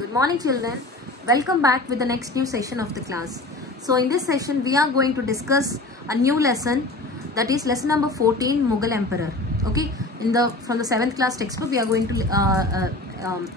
Good morning children. Welcome back with the next new session of the class. So in this session we are going to discuss a new lesson, that is lesson number 14, Mughal Emperor. Okay, from the 7th class textbook we are going to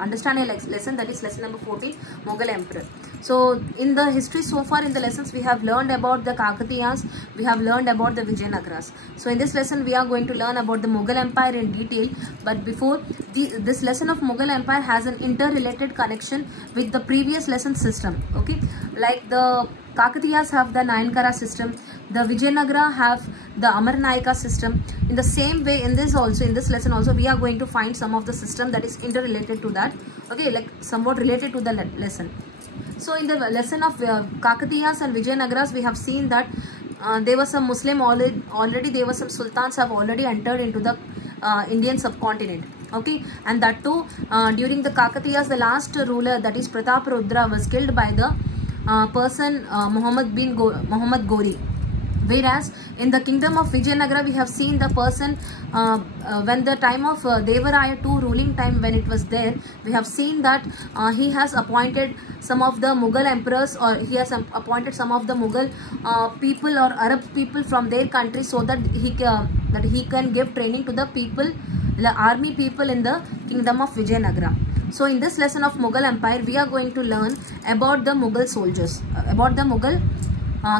understand a lesson, that is lesson number 14, Mughal Emperor. So in the history so far in the lessons we have learned about the Kakatiyas, we have learned about the Vijayanagaras. So in this lesson we are going to learn about the Mughal Empire in detail. But before this lesson of Mughal Empire has an interrelated connection with the previous lesson system. Okay, like the Kakatiyas have the Nayankara system, the Vijayanagara have the Amarnayaka system. In the same way, in this lesson also, we are going to find some of the system that is interrelated to that. Okay, like somewhat related to the lesson. So in the lesson of Kakatiyas and Vijayanagaras, we have seen that there was some Muslim already there were some sultans have already entered into the Indian subcontinent. Okay, and that too during the Kakatiyas, the last ruler, that is Prataparudra, was killed by the person Muhammad Ghori. Whereas in the kingdom of Vijayanagara, we have seen the person when the time of Devaraya II ruling time, when it was there, we have seen that he has appointed some of the Mughal emperors, or he has appointed some of the Mughal people or Arab people from their country, so that he can give training to the people, the army people in the kingdom of Vijayanagara. So in this lesson of Mughal Empire, we are going to learn about the Mughal soldiers, about the Mughal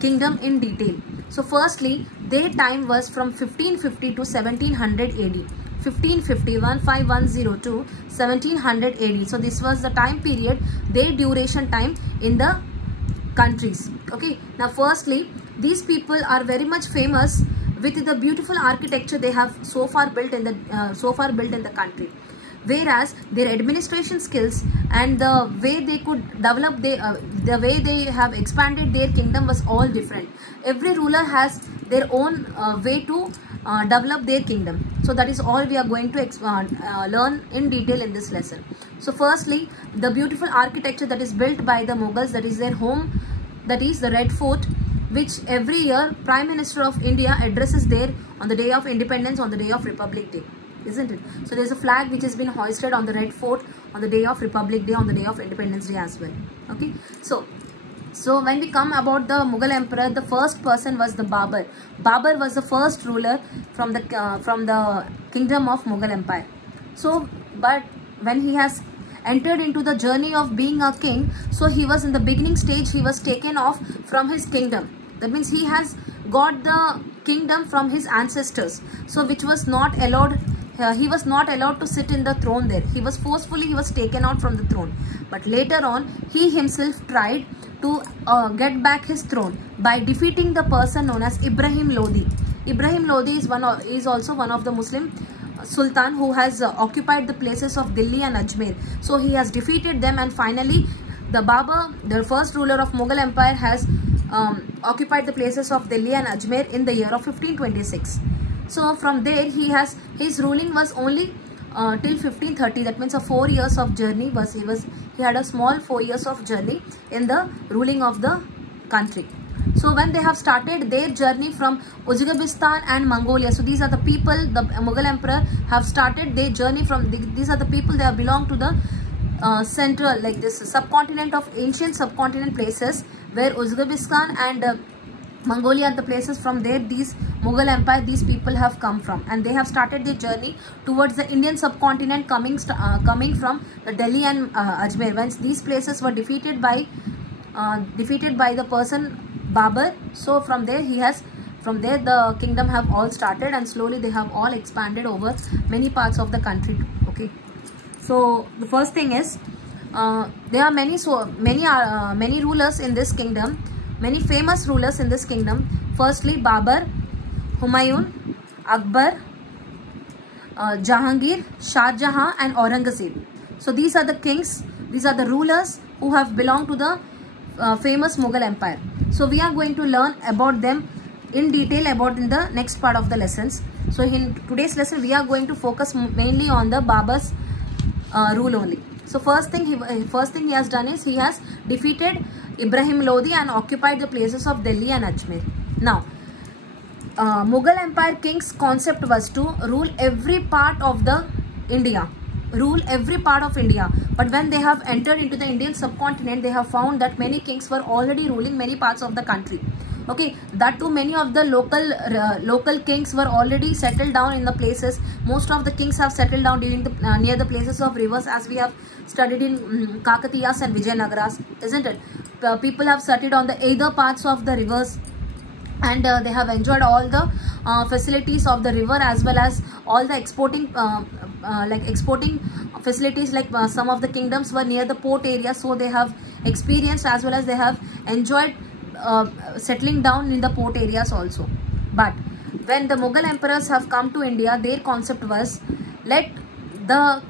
kingdom in detail. So firstly, their time was from 1550 to 1700 AD. 1551, 5102, 1700 AD. So this was the time period, their duration time in the countries. Okay. Now firstly, these people are very much famous with the beautiful architecture they have so far built in the country. Whereas their administration skills and the way they could develop the way they have expanded their kingdom was all different. Every ruler has their own way to develop their kingdom. So that is all we are going to learn in detail in this lesson. So firstly, the beautiful architecture that is built by the Mughals, that is their home, that is the Red Fort, which every year Prime Minister of India addresses there on the day of independence, on the day of Republic Day. Isn't it? So there is a flag which has been hoisted on the Red Fort on the day of Republic Day, on the day of Independence Day as well. Okay. So when we come about the Mughal Emperor, the first person was the Babur. Babur was the first ruler from the kingdom of Mughal Empire. So, but when he has entered into the journey of being a king, so he was in the beginning stage, he was taken off from his kingdom. That means he has got the kingdom from his ancestors, so which was not allowed. He was not allowed to sit in the throne there. He was taken out from the throne. But later on, he himself tried to get back his throne by defeating the person known as Ibrahim Lodi. Ibrahim Lodi is also one of the Muslim sultan who has occupied the places of Delhi and Ajmer. So he has defeated them, and finally the Babur, the first ruler of Mughal Empire, has occupied the places of Delhi and Ajmer in the year of 1526. So from there his ruling was only till 1530. That means a 4 years of journey he had a small 4 years of journey in the ruling of the country. So when they have started their journey from Uzbekistan and Mongolia, so these are the people, the Mughal Emperor have started their journey from these are the people, they have belonged to the central, like this subcontinent of ancient subcontinent places, where Uzbekistan and Mongolia are the places. From there these Mughal Empire, these people have come from, and they have started their journey towards the Indian subcontinent, coming from the Delhi and Ajmer. Once these places were defeated by the person Babur, so from there the kingdom have all started, and slowly they have all expanded over many parts of the country. Okay, so the first thing is there are many rulers in this kingdom. Many famous rulers in this kingdom. Firstly, Babur, Humayun, Akbar, Jahangir, Shah Jahan and Aurangzeb. So these are the kings, these are the rulers who have belonged to the famous Mughal Empire. So we are going to learn about them in detail in the next part of the lessons. So in today's lesson we are going to focus mainly on the Babur's rule only. So first thing he has done is he has defeated Ibrahim Lodi and occupied the places of Delhi and Ajmer. Now, Mughal Empire king's concept was to rule every part of the India. rule every part of India. But when they have entered into the Indian subcontinent, they have found that many kings were already ruling many parts of the country. Okay, that too many of the local kings were already settled down in the places. Most of the kings have settled down during the near the places of rivers, as we have studied in Kakatiyas and Vijayanagaras, isn't it? People have settled on the either parts of the rivers, and they have enjoyed all the facilities of the river, as well as all the exporting facilities. Like some of the kingdoms were near the port area, so they have experienced as well as they have enjoyed settling down in the port areas also. But when the Mughal emperors have come to India, their concept was, let the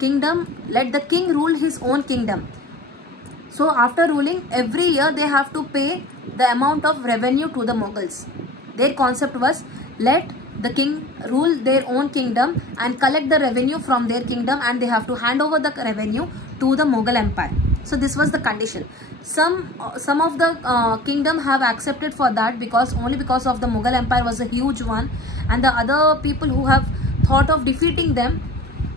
king rule his own kingdom. So after ruling, every year they have to pay the amount of revenue to the Mughals. Their concept was, let the king rule their own kingdom and collect the revenue from their kingdom, and they have to hand over the revenue to the Mughal Empire. So this was the condition. Some of the kingdom have accepted for that, only because of the Mughal Empire was a huge one, and the other people who have thought of defeating them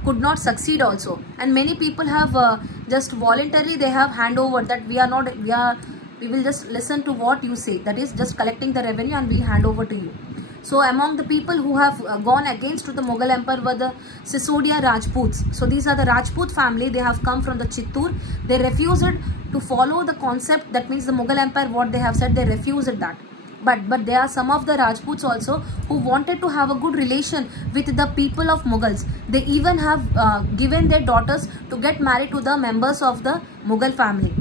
could not succeed also. And many people have just voluntarily they have hand over that we will just listen to what you say, that is just collecting the revenue and we hand over to you. So among the people who have gone against to the Mughal Empire were the Sisodia Rajputs. So these are the Rajput family. They have come from the Chittoor. They refused to follow the concept. That means the Mughal Empire, what they have said, they refused that. But there are some of the Rajputs also who wanted to have a good relation with the people of Mughals. They even have given their daughters to get married to the members of the Mughal family.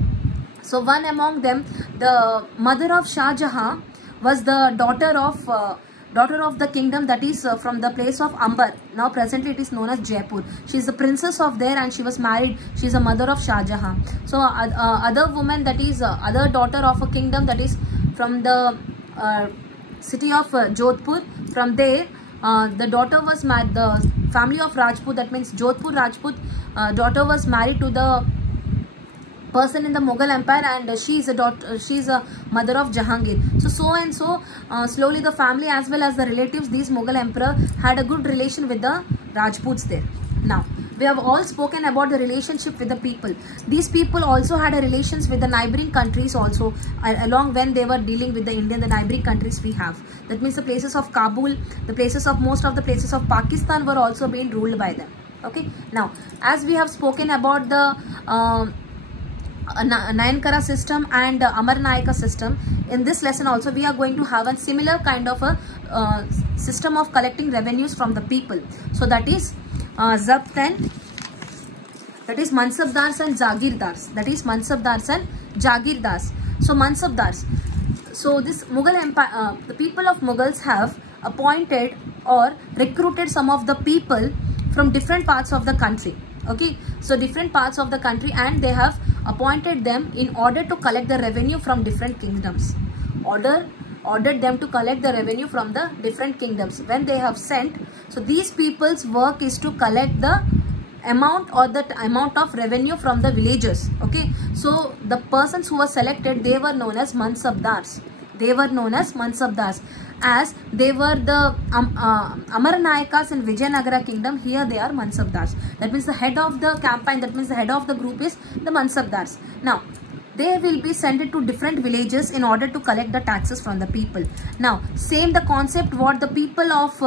So one among them, the mother of Shah Jahan, was the daughter of the kingdom, that is from the place of Amber. Now presently it is known as Jaipur. She is the princess of there, and she was married. She is a mother of Shah Jahan. So other woman, that is other daughter of a kingdom, that is from the city of Jodhpur. From there the daughter was married, the family of Rajput, that means Jodhpur Rajput daughter was married to the person in the Mughal Empire, and she is a mother of Jahangir. So slowly the family as well as the relatives, these Mughal emperor, had a good relation with the Rajputs there. Now we have all spoken about the relationship with the people. These people also had a relations with the neighboring countries also, along when they were dealing with the Indian, the neighboring countries we have. That means the places of Kabul, the places of most of the places of Pakistan were also being ruled by them. Okay. Now as we have spoken about the Nayankara system and Amarnayaka system, in this lesson also we are going to have a similar kind of a system of collecting revenues from the people. So that is Zabt and that is Mansabdars and Jagirdars. That is Mansabdars and Jagirdars. So Mansabdars. So this Mughal Empire, the people of Mughals have appointed or recruited some of the people from different parts of the country. Okay, so different parts of the country, and they have appointed them in order to collect the revenue from different kingdoms. Ordered them to collect the revenue from the different kingdoms. When they have sent, so these people's work is to collect the amount or the amount of revenue from the villagers. Okay, so the persons who were selected, they were known as Mansabdars. They were known as Mansabdars, as they were the Amarnayakas in Vijayanagara kingdom. Here they are Mansabdars. That means the head of the campaign, that means the head of the group is the Mansabdars. Now they will be sent to different villages in order to collect the taxes from the people. Now same the concept what the people of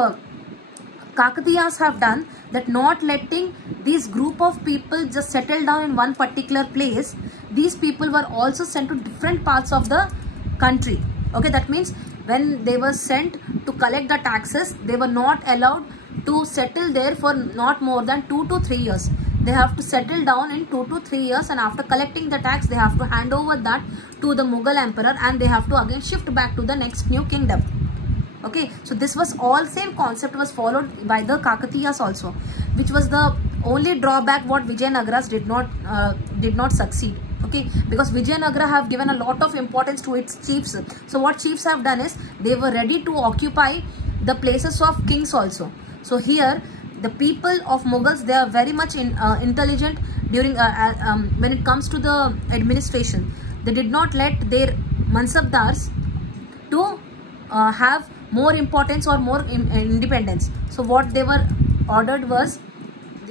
Kakatiyas have done, that not letting this group of people just settle down in one particular place. These people were also sent to different parts of the country. Okay, that means when they were sent to collect the taxes, they were not allowed to settle there for not more than 2 to 3 years. They have to settle down in 2 to 3 years, and after collecting the tax, they have to hand over that to the Mughal emperor, and they have to again shift back to the next new kingdom. Okay, so this was all same concept was followed by the Kakatiyas also, which was the only drawback what Vijayanagaras did not succeed. Okay, because Vijayanagara have given a lot of importance to its chiefs. So what chiefs have done is they were ready to occupy the places of kings also. So here the people of Mughals, they are very much intelligent during when it comes to the administration. They did not let their Mansabdars to have more importance or more independence. So what they were ordered was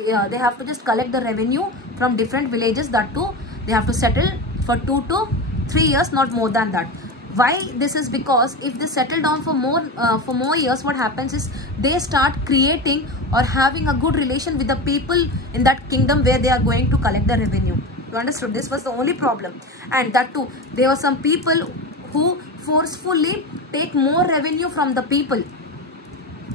they have to just collect the revenue from different villages. That too, they have to settle for 2 to 3 years, not more than that. Why this is? Because if they settle down for more years, what happens is they start creating or having a good relation with the people in that kingdom where they are going to collect the revenue. You understood? This was the only problem. And that too, there were some people who forcefully take more revenue from the people.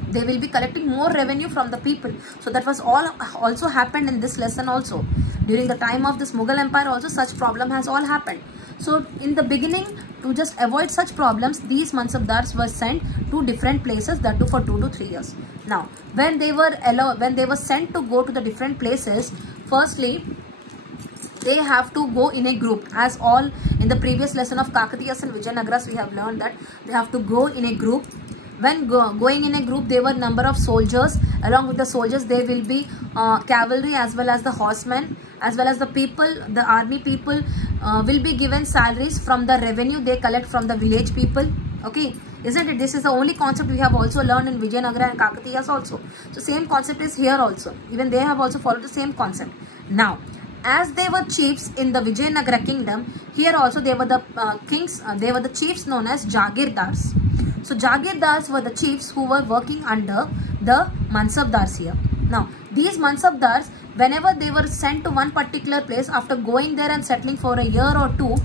They will be collecting more revenue from the people. So that was all also happened in this lesson also. During the time of this Mughal Empire also, such problem has all happened. So in the beginning, to just avoid such problems, these Mansabdars were sent to different places, that too for 2 to 3 years. Now, when they were sent to go to the different places, firstly, they have to go in a group. As all in the previous lesson of Kakatiyas and Vijayanagaras, we have learned that they have to go in a group. When going in a group, there were number of soldiers. Along with the soldiers, there will be cavalry as well as the horsemen, as well as the people, the army people will be given salaries from the revenue they collect from the village people. Okay, isn't it? This is the only concept we have also learned in Vijayanagara and Kakatiyas also. So same concept is here also. Even they have also followed the same concept. Now, as they were chiefs in the Vijayanagara kingdom, here also they were the kings. They were the chiefs known as Jagirdars. So Jagirdars were the chiefs who were working under the Mansabdars here. Now, these Mansabdars, whenever they were sent to one particular place, after going there and settling for a year or two,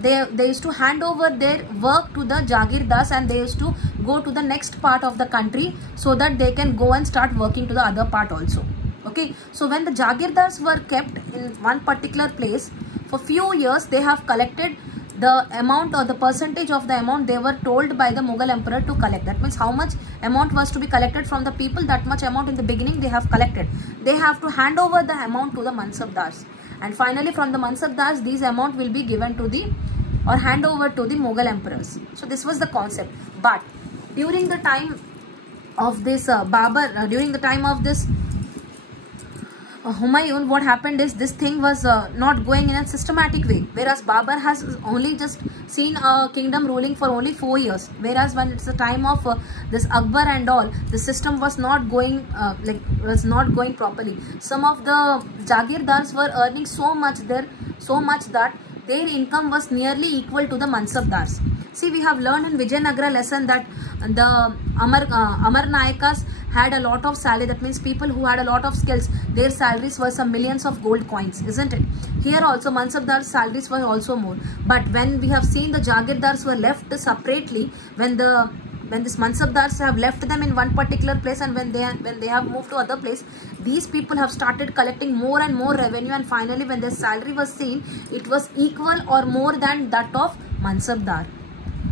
they used to hand over their work to the Jagirdars, and they used to go to the next part of the country so that they can go and start working to the other part also. Okay, so when the Jagirdars were kept in one particular place for few years, they have collected the amount or the percentage of the amount they were told by the Mughal emperor to collect. That means how much amount was to be collected from the people, that much amount in the beginning they have collected. They have to hand over the amount to the Mansabdars, and finally from the Mansabdars, these amount will be given to the or hand over to the Mughal emperors. So this was the concept. But during the time of this Babur, during the time of this Humayun, what happened is this thing was not going in a systematic way, whereas Babur has only just seen a kingdom ruling for only 4 years, whereas when it's the time of this Akbar and all, the system was not going properly. Some of the Jagirdars were earning so much that their income was nearly equal to the Mansabdars. See, we have learned in Vijayanagara lesson that the Amar Nayakas had a lot of salary. That means people who had a lot of skills, their salaries were some millions of gold coins, isn't it? Here also Mansabdars' salaries were also more. But when we have seen the Jagirdars were left separately, when this Mansabdars have left them in one particular place, and when they have moved to other place, these people have started collecting more and more revenue, and finally when their salary was seen, it was equal or more than that of Mansabdar.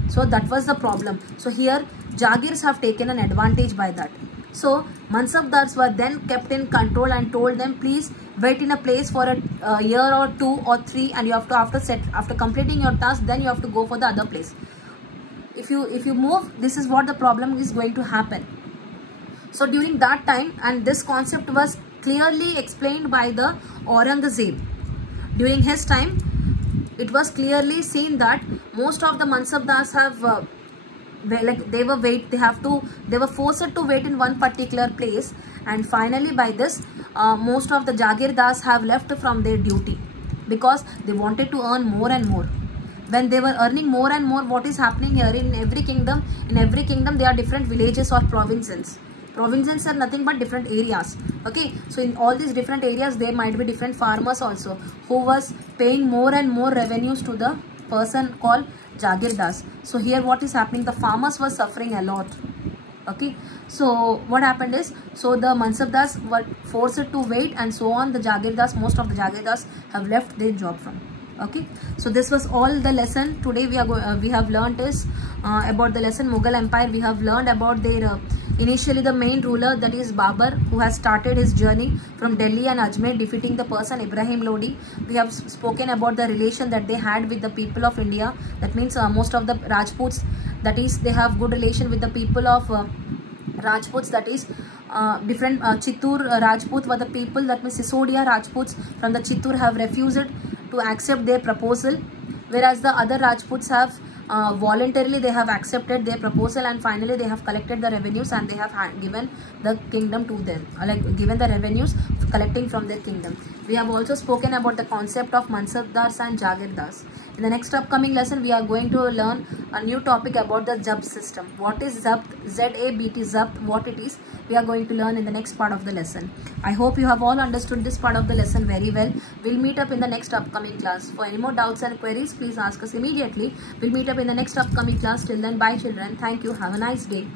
So that was the problem. So here Jagirs have taken an advantage by that. So Mansabdars were then kept in control and told them, please wait in a place for a year or 2 or 3, and you have to after completing your task, then you have to go for the other place. If you move, this is what the problem is going to happen. So during that time, and this concept was clearly explained by the Aurangzeb. During his time, it was clearly seen that most of the Mansabdars have they were forced to wait in one particular place, and finally by this most of the Jagirdars have left from their duty because they wanted to earn more and more. When they were earning more and more, what is happening here in every kingdom? In every kingdom there are different villages or provinces. Provinces are nothing but different areas. Okay, so in all these different areas there might be different farmers also who was paying more and more revenues to the person called Jagirdars. So here what is happening? The farmers were suffering a lot. Okay, so what happened is, so the Mansabdars were forced to wait, and so on the Jagirdars, most of the Jagirdars have left their job from. Okay, so this was all the lesson today. We have learned is about the lesson Mughal Empire. We have learned about their initially the main ruler, that is Babur, who has started his journey from Delhi and Ajmer, defeating the person Ibrahim Lodi. We have spoken about the relation that they had with the people of India. That means most of the Rajputs, that is they have good relation with the people of Rajputs, that is different Chittur Rajput were the people, that means Sisodia Rajputs from the Chittur have refused to accept their proposal, whereas the other Rajputs have voluntarily they have accepted their proposal, and finally they have collected the revenues and they have given the kingdom to them, like given the revenues collecting from their kingdom. We have also spoken about the concept of mansabdars and jagirdars. In the next upcoming lesson, we are going to learn a new topic about the zabt system. What is zabt? Z-A-B-T, zabt, what it is, we are going to learn in the next part of the lesson. I hope you have all understood this part of the lesson very well. We'll meet up in the next upcoming class. For any more doubts and queries, please ask us immediately. We'll meet up in the next upcoming class. Till then, bye children. Thank you. Have a nice day.